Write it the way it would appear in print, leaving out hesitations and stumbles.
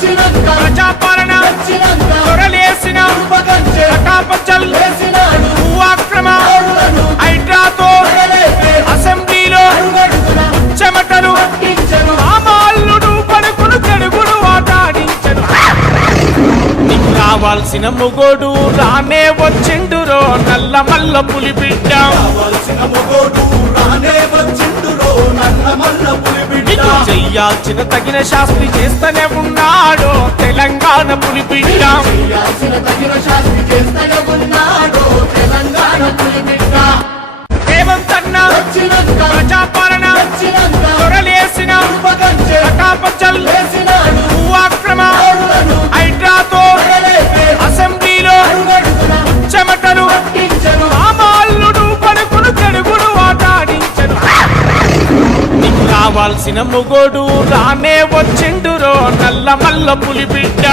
ప్రజాపాలన దొరలేసిన భూఆక్రమ హైడ్రాతో అసెంబ్లీలో చెమటలు మామాల్లుడు పడుకును తెలుగుడు ఆటాడించను. నీకు కావాల్సిన మొగోడు రానే వచ్చిండురో నల్ల మల్ల పులిబిడ్డ. చెయ్యాల్సిన తగిన శాస్త్రి చేస్తూనే ఉన్నాడు తెలంగాణ పులిబిడ్డ. రేవంత్ అన్న ప్రజాపాలన దొరలేసిన భూఆక్రమ హైడ్రాతో అసెంబ్లీలో చెమటలు మామాల్లుడు పడుకును తెలుగుడు ఆటాడించను. నీకు కావాల్సిన మొగోడు రానే వచ్చిండురో నల్ల మల్ల పులిబిడ్డ.